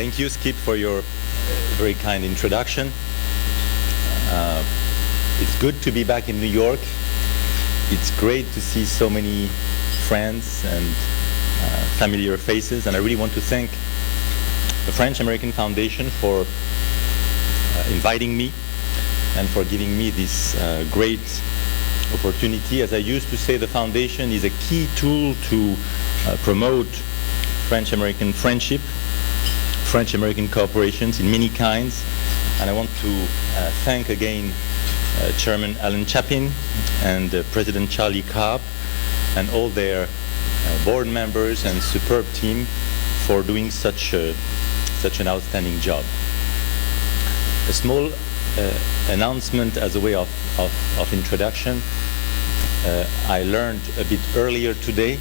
Thank you, Skip, for your very kind introduction. It's good to be back in New York. It's great to see so many friends and familiar faces, and I really want to thank the French-American Foundation for inviting me and for giving me this great opportunity. As I used to say, the foundation is a key tool to promote French-American friendship, French-American cooperations in many kinds. And I want to thank again Chairman Alan Chapin and President Charlie Cobb and all their board members and superb team for doing such an outstanding job. A small announcement as a way of introduction. I learned a bit earlier today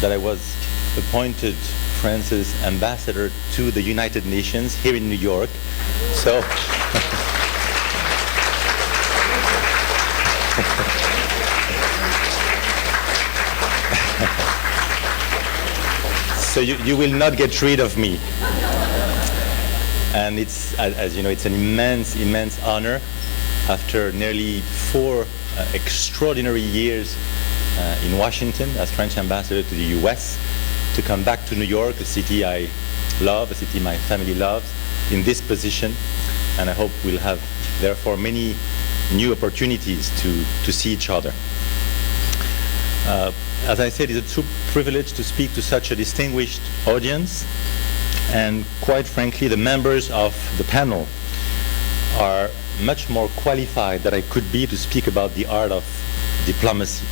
that I was appointed France's ambassador to the United Nations here in New York. So, so you will not get rid of me. And it's, as you know, it's an immense honor after nearly 4 extraordinary years in Washington as French ambassador to the US to come back to New York, a city I love, a city my family loves, in this position. And I hope we'll have, therefore, many new opportunities to see each other. As I said, it's a true privilege to speak to such a distinguished audience. And quite frankly, the members of the panel are much more qualified than I could be to speak about the art of diplomacy.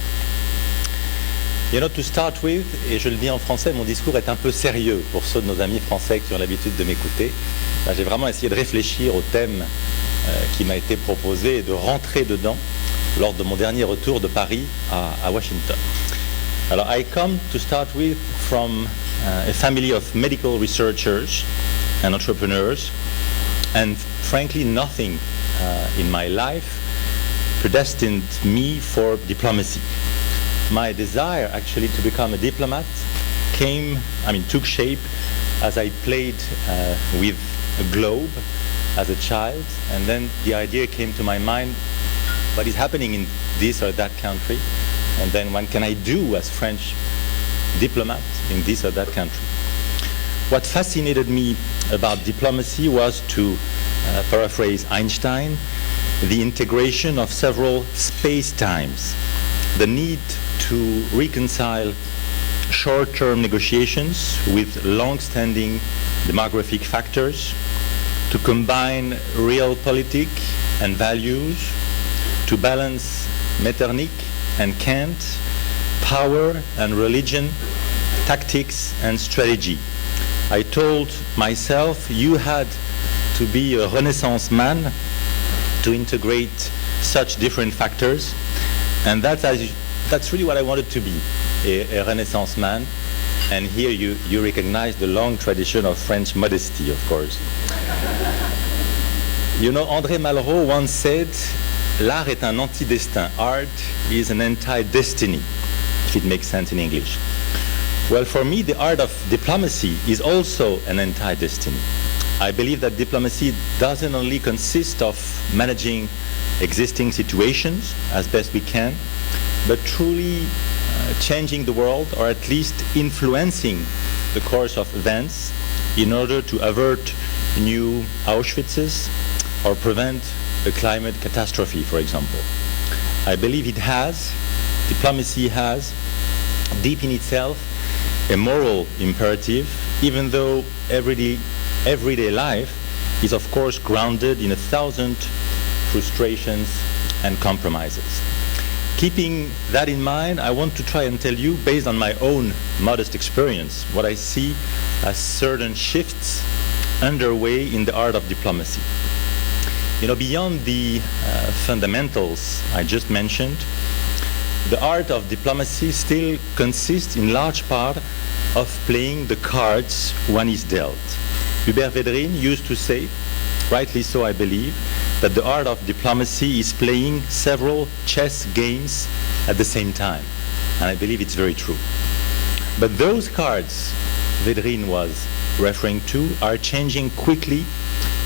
You know, to start with, et je le dis en français, mon discours est un peu sérieux pour ceux de nos amis français qui ont l'habitude de m'écouter. J'ai vraiment essayé de réfléchir au thème qui m'a été proposé et de rentrer dedans lors de mon dernier retour de Paris à Washington. Alors, I come to start with from a family of medical researchers and entrepreneurs, and frankly, nothing in my life predestined me for diplomacy. My desire actually to become a diplomat took shape as I played with a globe as a child, and then the idea came to my mind, what is happening in this or that country, and then what can I do as French diplomat in this or that country. What fascinated me about diplomacy was, to paraphrase Einstein, the integration of several space-times, the need to reconcile short-term negotiations with long-standing demographic factors, to combine realpolitik and values, to balance Metternich and Kant, power and religion, tactics and strategy. I told myself you had to be a Renaissance man to integrate such different factors, and that's really what I wanted to be, a Renaissance man. And here you recognize the long tradition of French modesty, of course. You know, André Malraux once said, l'art est un anti-destin. Art is an anti-destiny, if it makes sense in English. Well, for me, the art of diplomacy is also an anti-destiny. I believe that diplomacy doesn't only consist of managing existing situations as best we can, but truly changing the world, or at least influencing the course of events in order to avert new Auschwitzes or prevent a climate catastrophe, for example. I believe diplomacy has, deep in itself, a moral imperative, even though everyday life is, of course, grounded in 1,000 frustrations and compromises. Keeping that in mind, I want to try and tell you, based on my own modest experience, what I see as certain shifts underway in the art of diplomacy. You know, beyond the fundamentals I just mentioned, the art of diplomacy still consists in large part of playing the cards one is dealt. Hubert Védrine used to say, rightly so I believe, that the art of diplomacy is playing several chess games at the same time. And I believe it's very true. But those cards Védrine was referring to are changing quickly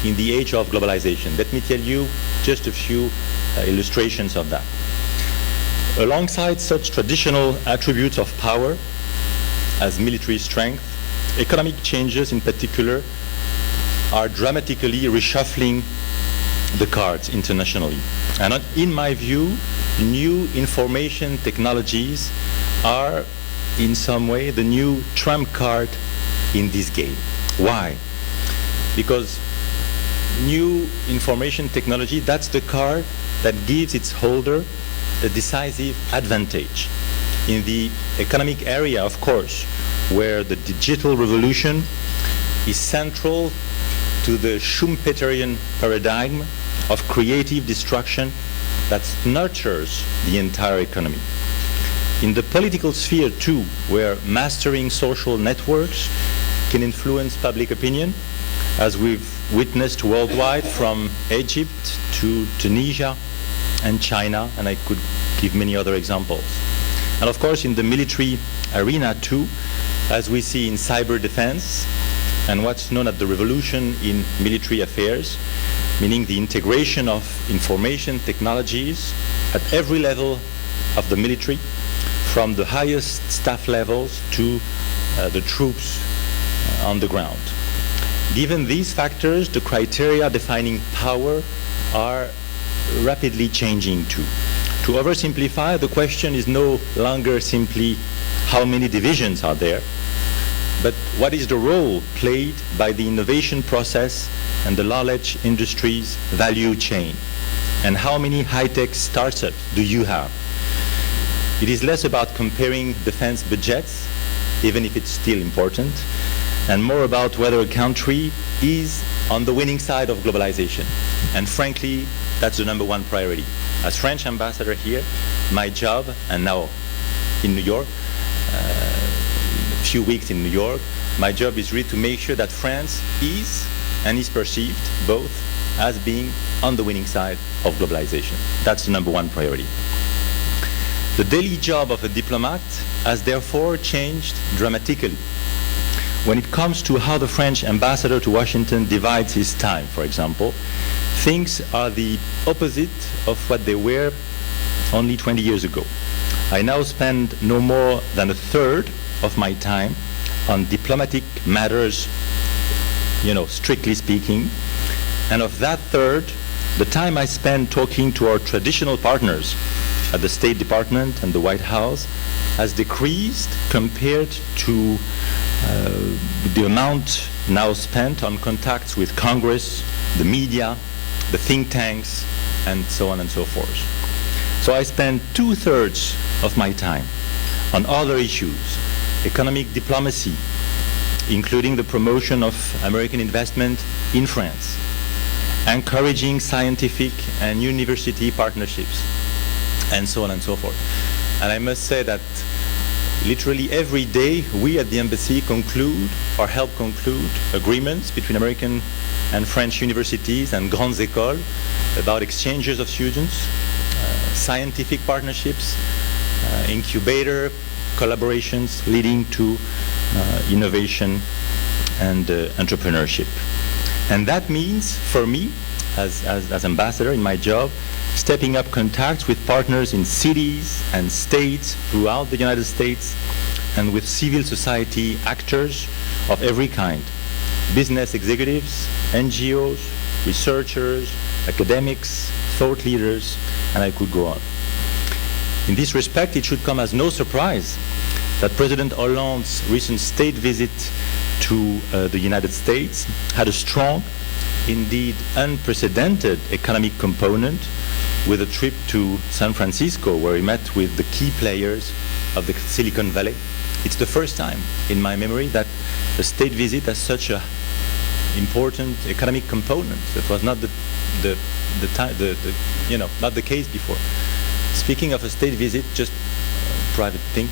in the age of globalization. Let me tell you just a few illustrations of that. Alongside such traditional attributes of power as military strength, economic changes in particular are dramatically reshuffling the cards internationally. And in my view, new information technologies are in some way the new trump card in this game. Why? Because new information technology, that's the card that gives its holder a decisive advantage. In the economic area, of course, where the digital revolution is central to the Schumpeterian paradigm of creative destruction that nurtures the entire economy. In the political sphere, too, where mastering social networks can influence public opinion, as we've witnessed worldwide from Egypt to Tunisia and China, and I could give many other examples. And of course, in the military arena, too, as we see in cyber defense and what's known as the revolution in military affairs, meaning the integration of information technologies at every level of the military, from the highest staff levels to the troops on the ground. Given these factors, the criteria defining power are rapidly changing too. To oversimplify, the question is no longer simply how many divisions are there, but what is the role played by the innovation process and the knowledge industry's value chain, and how many high-tech startups do you have? It is less about comparing defense budgets, even if it's still important, and more about whether a country is on the winning side of globalization. And frankly, that's the number one priority. As French ambassador here, my job, and now in New York, a few weeks in New York, my job is really to make sure that France is, and is perceived both, as being on the winning side of globalization. That's the number one priority. The daily job of a diplomat has therefore changed dramatically. When it comes to how the French ambassador to Washington divides his time, for example, things are the opposite of what they were only 20 years ago. I now spend no more than a third of my time on diplomatic matters, strictly speaking, and of that third, the time I spend talking to our traditional partners at the State Department and the White House has decreased compared to the amount now spent on contacts with Congress, the media, the think tanks, and so on and so forth. So I spend 2/3 of my time on other issues, economic diplomacy, including the promotion of American investment in France, encouraging scientific and university partnerships, and so on and so forth. And I must say that literally every day we at the embassy conclude or help conclude agreements between American and French universities and grandes écoles about exchanges of students, scientific partnerships, incubator collaborations leading to innovation and entrepreneurship. And that means, for me, as ambassador in my job, stepping up contacts with partners in cities and states throughout the United States, and with civil society actors of every kind, business executives, NGOs, researchers, academics, thought leaders, and I could go on. In this respect, it should come as no surprise that President Hollande's recent state visit to the United States had a strong, indeed unprecedented economic component, with a trip to San Francisco where he met with the key players of the Silicon Valley. It's the first time in my memory that a state visit has such an important economic component. That was not not the case before. Speaking of a state visit, just a private thing,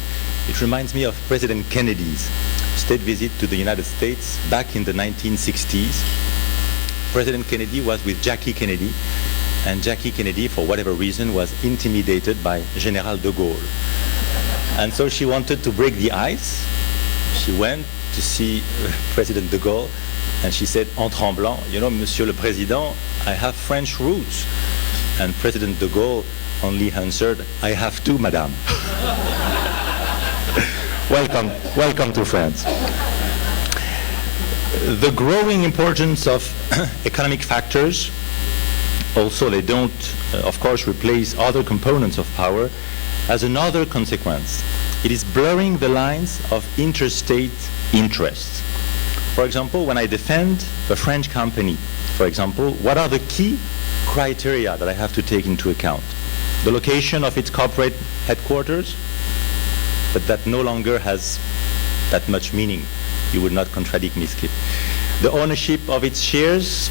it reminds me of President Kennedy's state visit to the United States back in the 1960s. President Kennedy was with Jackie Kennedy, and Jackie Kennedy, for whatever reason, was intimidated by General de Gaulle. And so she wanted to break the ice. She went to see President de Gaulle, and she said, en tremblant, you know, Monsieur le Président, I have French roots. And President de Gaulle only answered, I have too, Madame. Welcome to France. The growing importance of economic factors, also they don't, of course, replace other components of power, has another consequence. It is blurring the lines of interstate interests. For example, when I defend a French company, for example, what are the key criteria that I have to take into account? The location of its corporate headquarters, but that no longer has that much meaning. You would not contradict me, Skip. The ownership of its shares,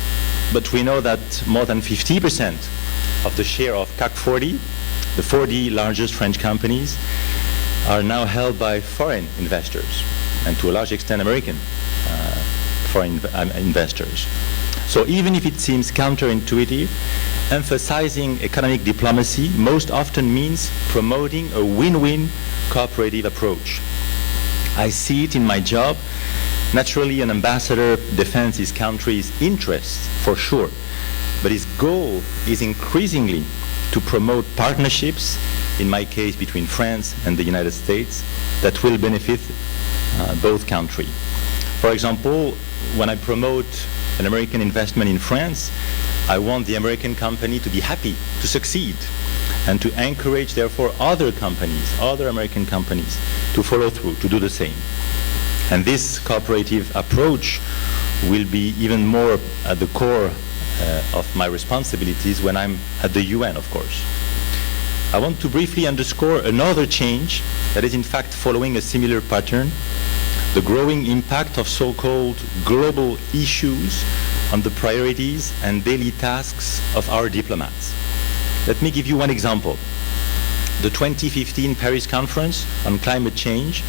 but we know that more than 50% of the share of CAC 40, the 40 largest French companies, are now held by foreign investors, and to a large extent American foreign investors. So even if it seems counterintuitive, emphasizing economic diplomacy most often means promoting a win-win cooperative approach. I see it in my job. Naturally, an ambassador defends his country's interests, for sure, but his goal is increasingly to promote partnerships, in my case between France and the United States, that will benefit both countries. For example, when I promote an American investment in France, I want the American company to be happy, to succeed, and to encourage, therefore, other companies, other American companies, to follow through, to do the same. And this cooperative approach will be even more at the core of my responsibilities when I'm at the UN, of course. I want to briefly underscore another change that is in fact following a similar pattern, the growing impact of so-called global issues on the priorities and daily tasks of our diplomats. Let me give you one example. The 2015 Paris Conference on Climate Change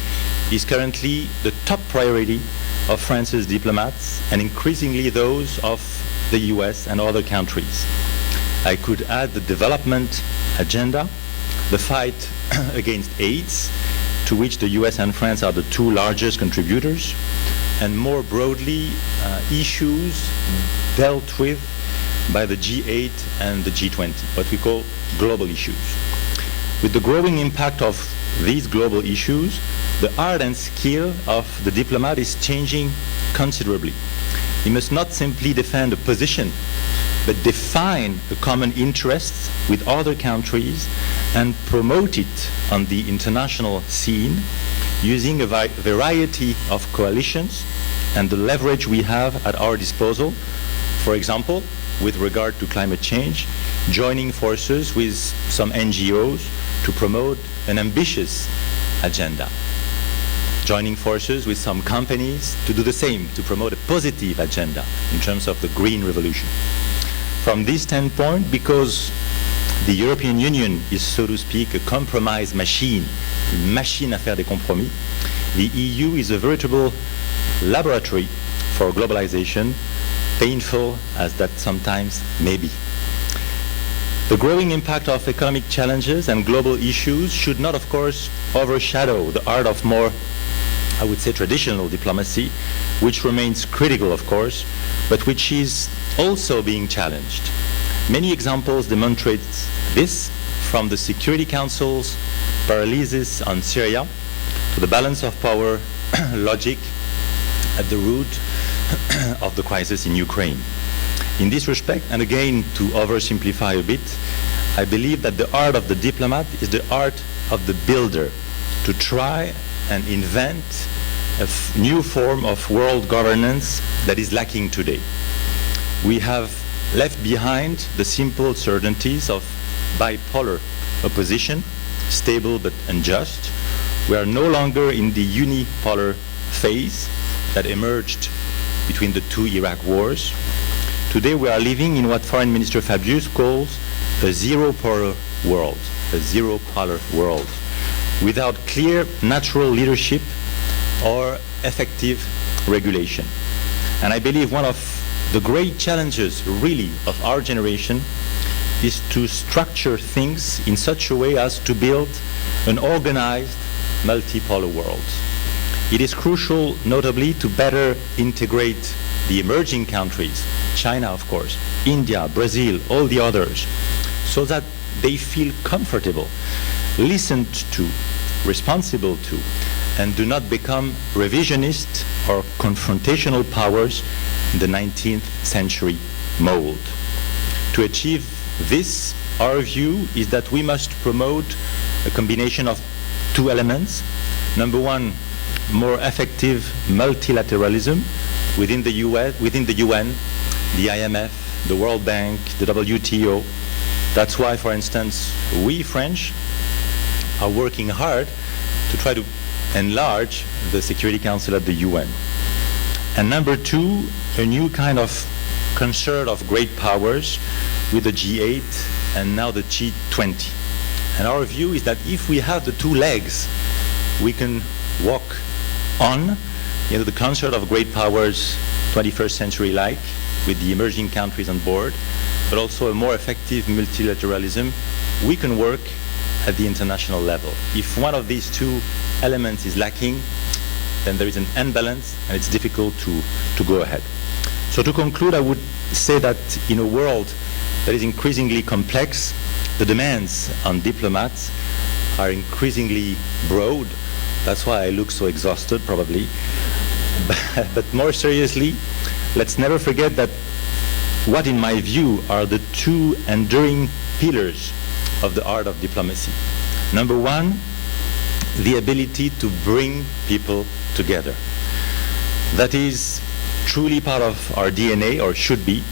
is currently the top priority of France's diplomats and increasingly those of the US and other countries. I could add the development agenda, the fight against AIDS, to which the US and France are the two largest contributors, and more broadly, issues dealt with by the G8 and the G20, what we call global issues. With the growing impact of these global issues, the art and skill of the diplomat is changing considerably. He must not simply defend a position, but define a common interest with other countries and promote it on the international scene using a variety of coalitions and the leverage we have at our disposal. For example, with regard to climate change, joining forces with some NGOs to promote an ambitious agenda. Joining forces with some companies to do the same, to promote a positive agenda in terms of the green revolution. From this standpoint, because the European Union is, so to speak, a compromise machine, une machine à faire des compromis, the EU is a veritable laboratory for globalization, painful as that sometimes may be. The growing impact of economic challenges and global issues should not, of course, overshadow the art of more, I would say, traditional diplomacy, which remains critical, of course, but which is also being challenged. Many examples demonstrate this, from the Security Council's paralysis on Syria to the balance of power logic at the root of the crisis in Ukraine. In this respect, and again to oversimplify a bit, I believe that the art of the diplomat is the art of the builder, to try and invent a new form of world governance that is lacking today. We have left behind the simple certainties of bipolar opposition, stable but unjust. We are no longer in the unipolar phase that emerged between the two Iraq wars. Today we are living in what Foreign Minister Fabius calls a zero-polar world, without clear natural leadership or effective regulation. And I believe one of the great challenges, really, of our generation is to structure things in such a way as to build an organized multipolar world. It is crucial, notably, to better integrate the emerging countries, China, of course, India, Brazil, all the others, so that they feel comfortable, listened to, responsible to, and do not become revisionist or confrontational powers in the 19th century mold. To achieve this, our view is that we must promote a combination of two elements. Number one, more effective multilateralism within the UN, the IMF, the World Bank, the WTO. That's why, for instance, we French are working hard to try to enlarge the Security Council at the UN. And number two, a new kind of concert of great powers with the G8 and now the G20. And our view is that if we have the two legs, we can walk on, the concert of great powers, 21st century like, with the emerging countries on board, but also a more effective multilateralism. We can work at the international level. If one of these two elements is lacking, then there is an imbalance and it's difficult to go ahead. So to conclude, I would say that in a world that is increasingly complex, the demands on diplomats are increasingly broad. That's why I look so exhausted, probably. But more seriously, let's never forget that what, in my view, are the two enduring pillars of the art of diplomacy. Number one, the ability to bring people together. That is truly part of our DNA, or should be,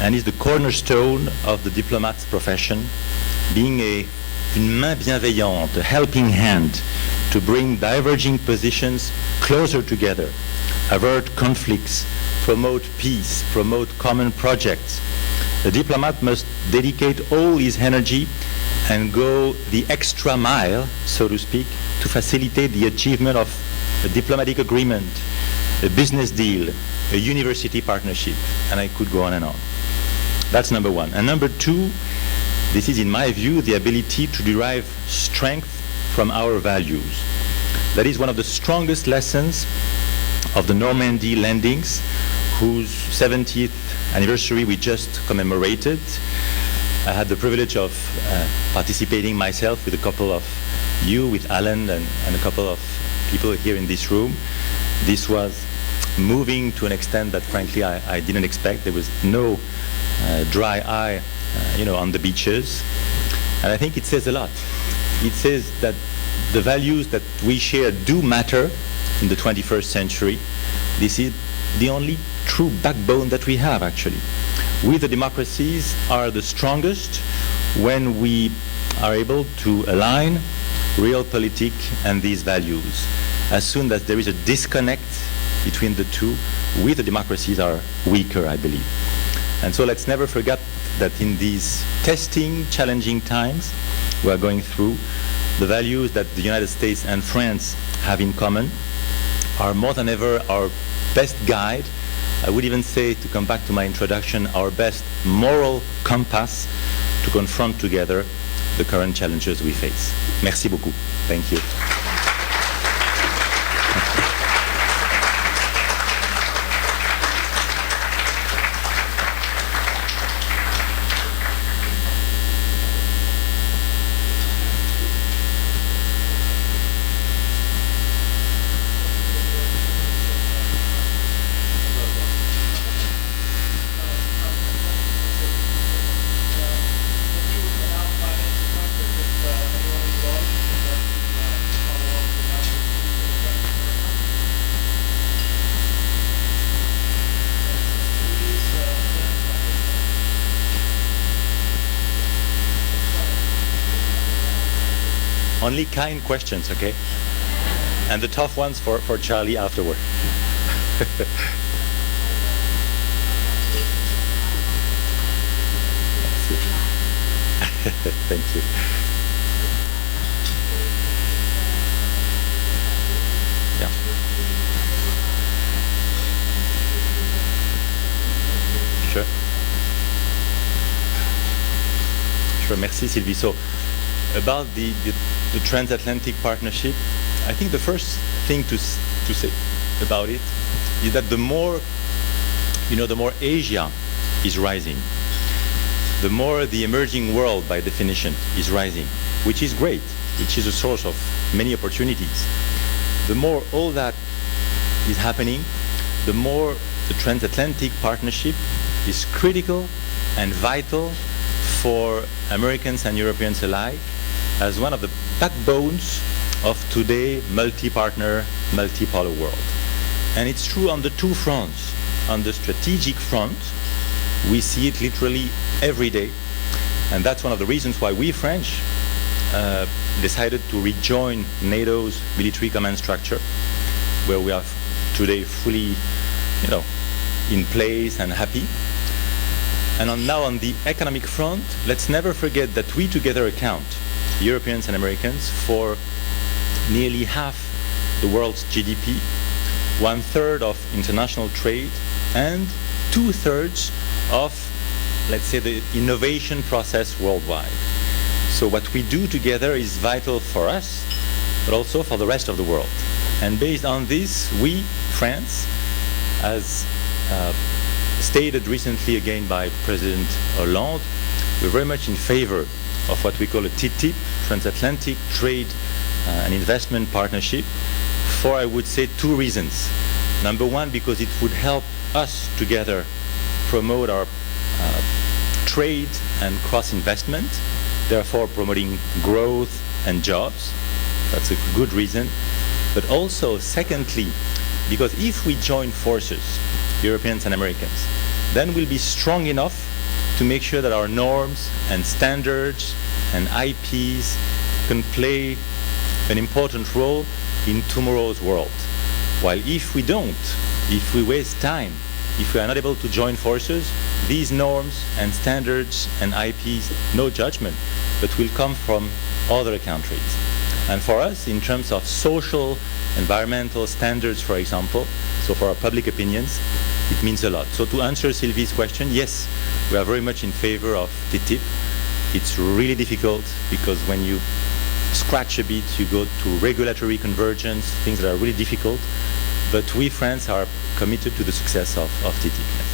and is the cornerstone of the diplomat's profession, being une main bienveillante, a helping hand to bring diverging positions closer together, avert conflicts, promote peace, promote common projects. The diplomat must dedicate all his energy and go the extra mile, so to speak, to facilitate the achievement of a diplomatic agreement, a business deal, a university partnership, and I could go on and on. That's number one. And number two, this is, in my view, the ability to derive strength from our values. That is one of the strongest lessons of the Normandy landings, whose 70th anniversary we just commemorated. I had the privilege of participating myself with a couple of you, with Alan and a couple of people here in this room. This was moving to an extent that, frankly, I didn't expect. There was no dry eye, on the beaches. And I think it says a lot. It says that the values that we share do matter in the 21st century. This is the only true backbone that we have, actually. We, the democracies, are the strongest when we are able to align realpolitik and these values. As soon as there is a disconnect between the two, we, the democracies, are weaker, I believe. And so let's never forget that in these testing, challenging times we are going through, the values that the United States and France have in common are more than ever our best guide. I would even say, to come back to my introduction, our best moral compass to confront together the current challenges we face. Merci beaucoup. Thank you. Only kind questions, okay? And the tough ones for Charlie afterward. Thank you. Yeah. Sure. Sure. Merci, Sylvie. So, about the transatlantic partnership, I think the first thing to to say about it is that the more Asia is rising, the more the emerging world, by definition, is rising, which is great, which is a source of many opportunities. The more all that is happening, the more the transatlantic partnership is critical and vital for Americans and Europeans alike as one of the backbones of today's multi-partner, multipolar world. And it's true on the two fronts. On the strategic front, we see it literally every day. And that's one of the reasons why we French decided to rejoin NATO's military command structure, where we are today fully, in place and happy. And now on the economic front, let's never forget that we together account, Europeans and Americans, for nearly half the world's GDP, 1/3 of international trade, and 2/3 of, let's say, the innovation process worldwide. So what we do together is vital for us, but also for the rest of the world. And based on this, we, France, as stated recently again by President Hollande, we're very much in favor of what we call a TTIP, transatlantic trade and investment partnership, for, I would say, two reasons. Number one, because it would help us together promote our trade and cross-investment, therefore promoting growth and jobs. That's a good reason. But also, secondly, because if we join forces, Europeans and Americans, then we'll be strong enough to make sure that our norms and standards and IPs can play an important role in tomorrow's world. While if we don't, if we waste time, if we are not able to join forces, these norms and standards and IPs, no judgment, but will come from other countries. And for us, in terms of social, environmental standards, for example, so for our public opinions, it means a lot. So to answer Sylvie's question, yes, we are very much in favor of TTIP. It's really difficult because when you scratch a bit, you go to regulatory convergence, things that are really difficult. But we, France, are committed to the success of TTIP.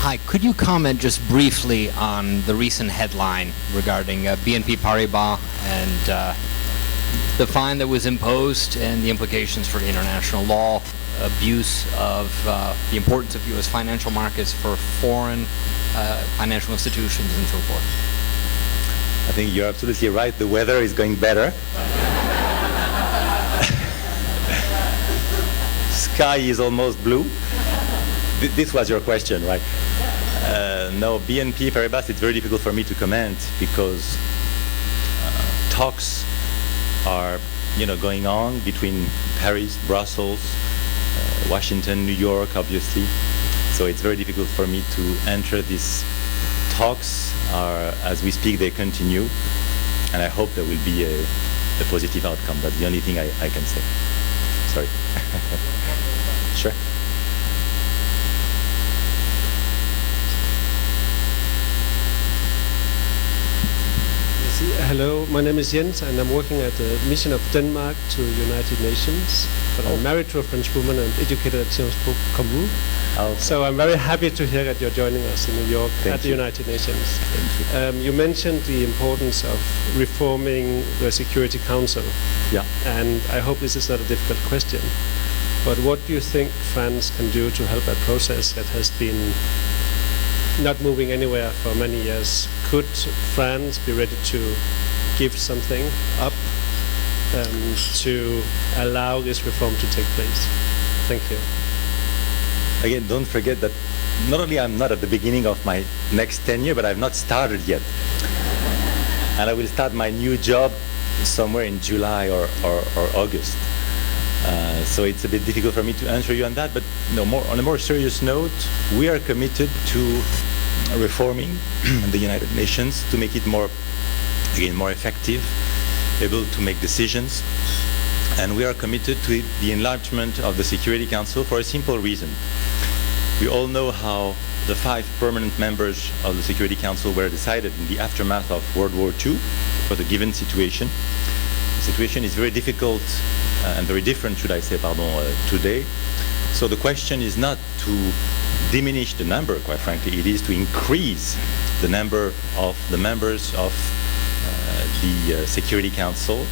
Hi, could you comment just briefly on the recent headline regarding BNP Paribas and the fine that was imposed and the implications for international law, abuse of the importance of U.S. financial markets for foreign financial institutions and so forth? I think you're absolutely right. The weather is going better. Sky is almost blue. This was your question, right? No, BNP Paribas, it's very difficult for me to comment because talks are, going on between Paris, Brussels, Washington, New York, obviously. So it's very difficult for me to enter these talks. As we speak, they continue, and I hope there will be a positive outcome. That's the only thing I can say. Sorry. Sure. Hello, my name is Jens, and I'm working at the mission of Denmark to United Nations. But I'm married to a French woman and educated at Sciences Po comme vous. Okay. So I'm very happy to hear that you're joining us in New York at the United Nations. Thank you. You mentioned the importance of reforming the Security Council. Yeah. And I hope this is not a difficult question. But what do you think France can do to help a process that has been not moving anywhere for many years? Could France be ready to give something up to allow this reform to take place? Thank you. Again, don't forget that not only I'm not at the beginning of my next tenure, but I've not started yet. And I will start my new job somewhere in July or August. So it's a bit difficult for me to answer you on that, but on a more serious note, we are committed to reforming the United Nations to make it more effective, able to make decisions. And we are committed to the enlargement of the Security Council for a simple reason. We all know how the 5 permanent members of the Security Council were decided in the aftermath of World War II for the given situation. The situation is very difficult and very different, should I say, today. So the question is not to diminish the number, quite frankly, it is to increase the number of the members of the Security Council,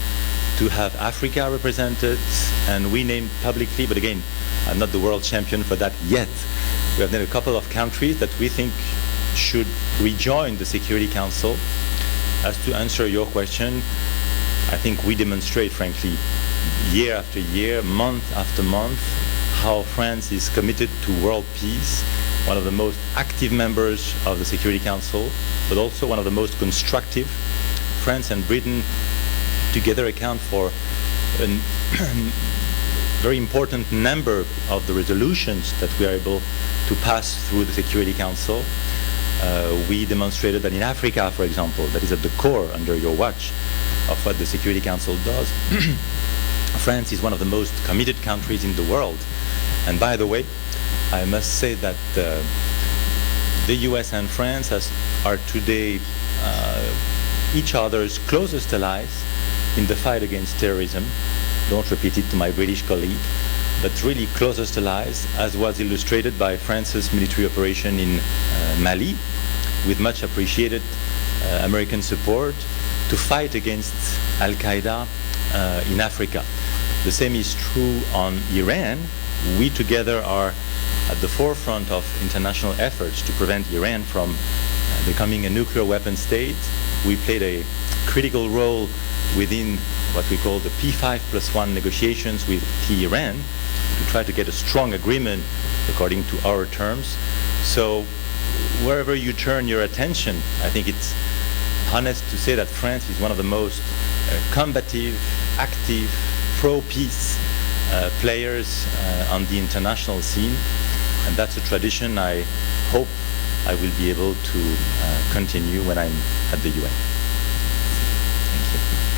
to have Africa represented, and we named publicly, but again, I'm not the world champion for that yet. We have named a couple of countries that we think should rejoin the Security Council. As to answer your question, I think we demonstrate, frankly, year after year, month after month, how France is committed to world peace, one of the most active members of the Security Council, but also one of the most constructive. France and Britain together account for a very important number of the resolutions that we are able to pass through the Security Council. We demonstrated that in Africa, for example, that is at the core, under your watch, of what the Security Council does. France is one of the most committed countries in the world. And by the way, I must say that the US and France are today each other's closest allies in the fight against terrorism. Don't repeat it to my British colleague, but really closest allies, as was illustrated by France's military operation in Mali, with much appreciated American support to fight against Al-Qaeda in Africa. The same is true on Iran. We together are at the forefront of international efforts to prevent Iran from becoming a nuclear weapon state. We played a critical role within what we call the P5+1 negotiations with Tehran to try to get a strong agreement according to our terms. So wherever you turn your attention, I think it's honest to say that France is one of the most combative, active, pro-peace players on the international scene, and that's a tradition I hope I will be able to continue when I'm at the UN. Thank you.